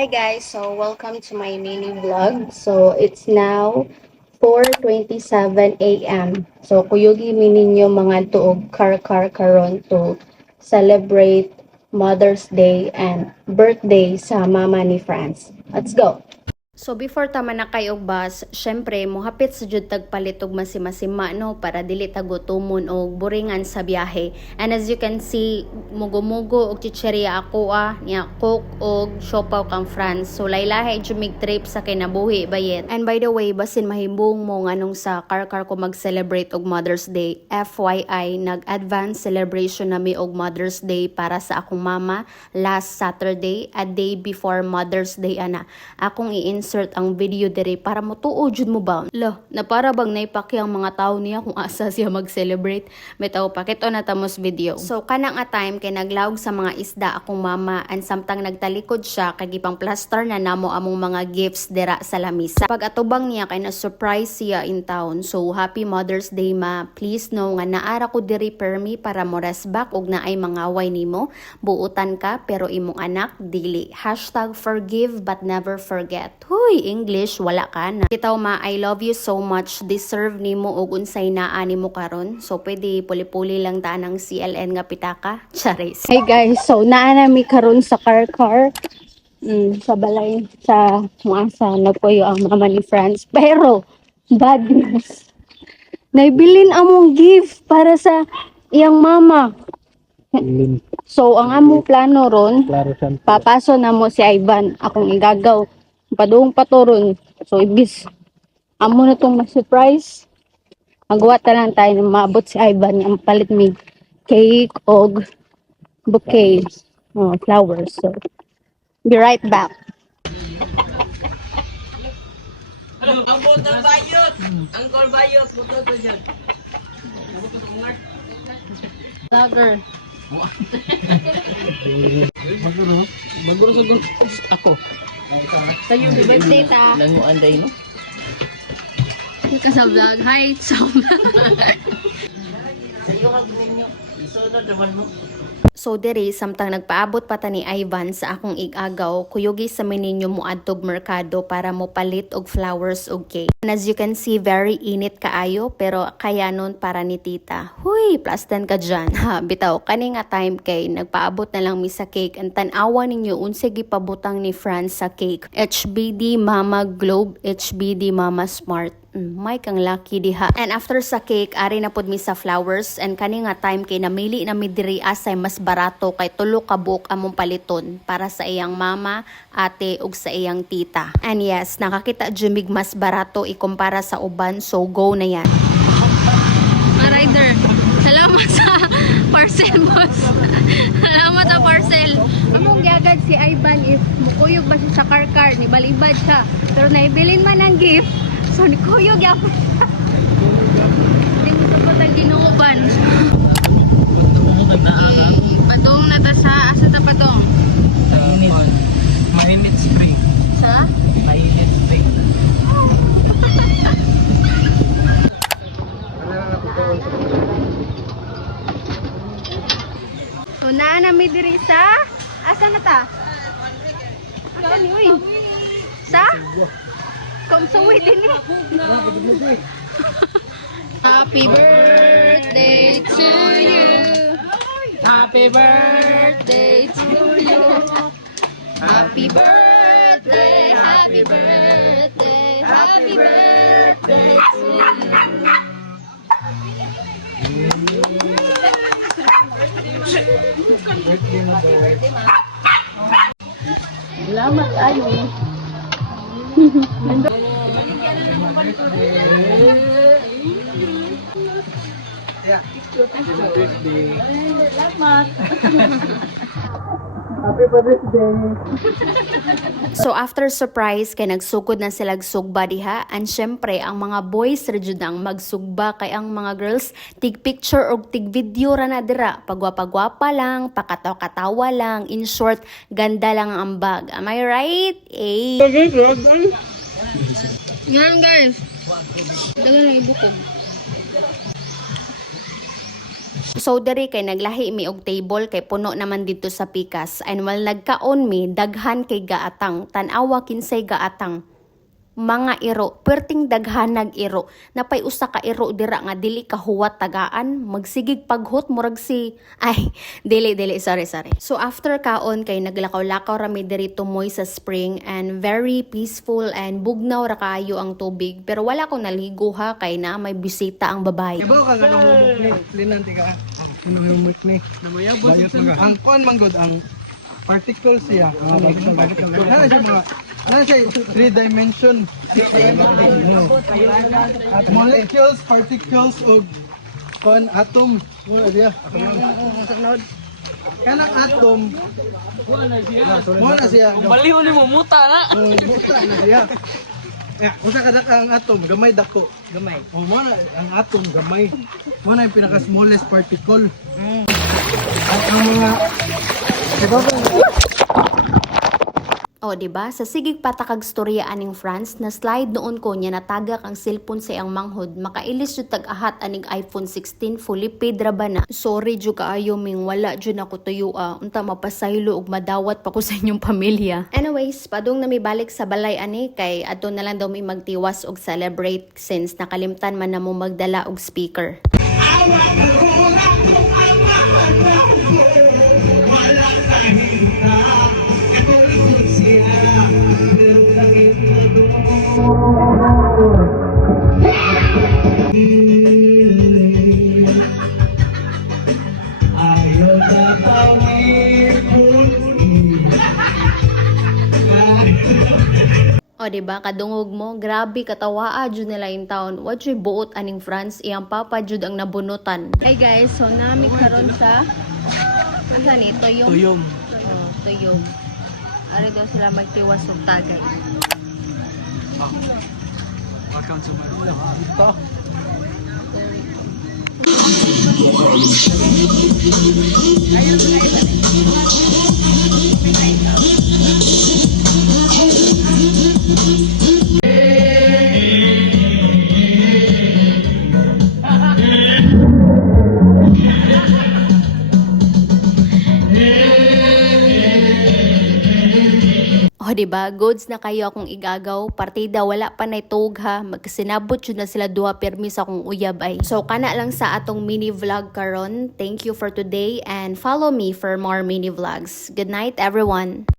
Hi guys, so welcome to my mini vlog. So it's now 4:27 a.m. So kuyugi mi ninyo mga tuog kar karon to celebrate Mother's Day and birthday sa mama ni France. Let's go. So before tama na kay og bus, syempre mohapit sa jud tagpalit og masimasima no para dili ta gutomon og buringan sa biyahe. And as you can see, mugo-mugo og chicheria ako niya coke og siopaw kang France. So laylahi jud mig trip sa kinabuhi bayet. And by the way, basin mahimbong mo nganong sa car ko mag-celebrate og Mother's Day. FYI, nag-advance celebration nami og Mother's Day para sa akong mama last Saturday, a day before Mother's Day ana. Akong i-insert ang video dere para mo tuo jud mo ba. Na para bang naipakyang mga tao niya kung asa siya mag-celebrate. May tao pakito na tamos video. So kana nga time kay naglawg sa mga isda akong mama and samtang nagtalikod siya kay gipang plaster na namo among mga gifts dera sa lamisa. Pag atubang niya kay na surprise siya in town. So happy Mother's Day ma. Please know nga naara ko diri permi para mo resback og naay mga away nimo. Buutan ka pero imong anak dili. #forgive but never forget. Huy, English, wala ka na. Kitaw ma, I love you so much. Deserve nimo og unsay naa nimo karon. So pwede puli-puli lang ta ng CLN nga pitaka. Charis. Hey guys, so naa na mi karon sa car. Sa balay sa muasa nagpuyo ang mama ni France. Pero bad news. Naibilin among gift para sa iyang mama. So ang among plano ron, papaso na mo si Ivan, akong igagaw padung paturon. So ibis amo na tong ma-surprise. Magawa ta lang tayo na maabot si Ivan ang palit mig cake og bouquet, flowers. So be right back. Ang botong bayot! Ang kol bayot! Buto to dyan. Vlogger. Maguro sa gulo. Ako. Sa'yo, birthday ta. Languan day no? Ka sa vlog. Hi, Tom. Sa'yo ka gawin nyo. Iso na naman mo. So diri samtang nagpaabot pa ta ni Ivan sa akong igagaw, kuyugi sa mininyo mo adtog merkado para mo palit og flowers og cake. And as you can see, very init kaayo pero kaya nun para ni tita. Huy, plastan ka dyan. Ha, bitaw, kani nga time kay nagpaabot na lang mi sa cake. Ang tan-awa ninyo unsa gipabutang ni France sa cake. HBD Mama Globe, HBD Mama Smart. May kang lucky diha. And after sa cake, ari na pod mi sa flowers and kani nga time kay namili na mi diri asay mas barato kay tulo ka buok among paliton para sa iyang mama, ate ug sa iyang tita. And yes, nakakita jumig mas barato ikumpara sa uban, so go na yan. Rider, salamat sa parcel boss. Salamat sa parcel. Among giagad si Ivan if mukuyog ba siya sa car ni balibad siya. Pero naibilin man ang gift. So, ni Kuyo, gyapon siya. Hindi mo sapat ang ginuuban. Padong na ta sa, asa ta padong? Mainit spring. Sa? Mainit spring. So, naanami diri sa? Asa na ta? Saan yun? Sa? Kung suwi din eh. Happy birthday to you. Happy birthday to you. Happy birthday, happy birthday, happy birthday to you. Salamat ayo. Happy birthday! So after surprise kay nagsugod na sila sugba diha and syempre ang mga boys ra jud ang magsugba kay ang mga girls tig picture og tig video ra na dira pagwapa-gwapa lang pakataw-katawa lang, in short ganda lang ang bag. Am I right? Yan guys, dagan ang ibukog. So diri kay naglahi mi og table kay puno naman dito sa pikas and while nagkaon mi daghan kay gaatang tan-awa kinsay gaatang mga iro perting daghanag iro napay usa ka iro dira nga dili kahuwat tagaan magsigig paghot murag si ay dili sorry so after kaon kay naglakaw-lakaw rami diri tumoy sa spring and very peaceful and bugnaw ra kaayo ang tubig pero wala ko naligo ha kay na may bisita ang babae. Ibaw ka ganong humok ni. Linan ti ka. Ganong humok ni. Bayot mga. Ang kuan manggod ang particles siya. Ano siya mga ano siya 3 dimension. Molecules, particles ug kuan atom. Mo dia. Kanang atom. Mo na siya. Baliw ni mo muta na. Buta na siya. Usa ka ang atom, gamay dako. Gamay. O mo na ang atom gamay. Mo na yung pinaka smallest particle. At ang mga diba ba? O, diba? Sa sigig patakag storya aning France, na slide noon ko niya natagak ang cellphone sa iyang manghod, makailis yung tag-ahat aning iPhone 16, fully paid ra ba na? Sorry, dyo kaayo ming wala dyo na ko tuyo unta mapasaylo ug madawat pa ko sa inyong pamilya. Anyways, padung na mi balik sa balay ani, kay ato na lang daw mi magtiwas og celebrate since nakalimtan man na mo magdala og speaker. O diba kadungog mo, grabe katawaa jud nila in town. What you buot aning France, iyang papa jud ang nabunutan. Hey guys, so nami karon sa asa ni Toyong. Tuyom. Oh, Toyong. Ari daw sila magtiwas og tagay. Welcome to my vlog. Ito. O diba, goods na kayo akong igagaw, partida wala pa na itog ha, magkasinabot yun na sila duha permis akong uyab ay. So kana lang sa atong mini vlog karon. Thank you for today and follow me for more mini vlogs. Good night everyone!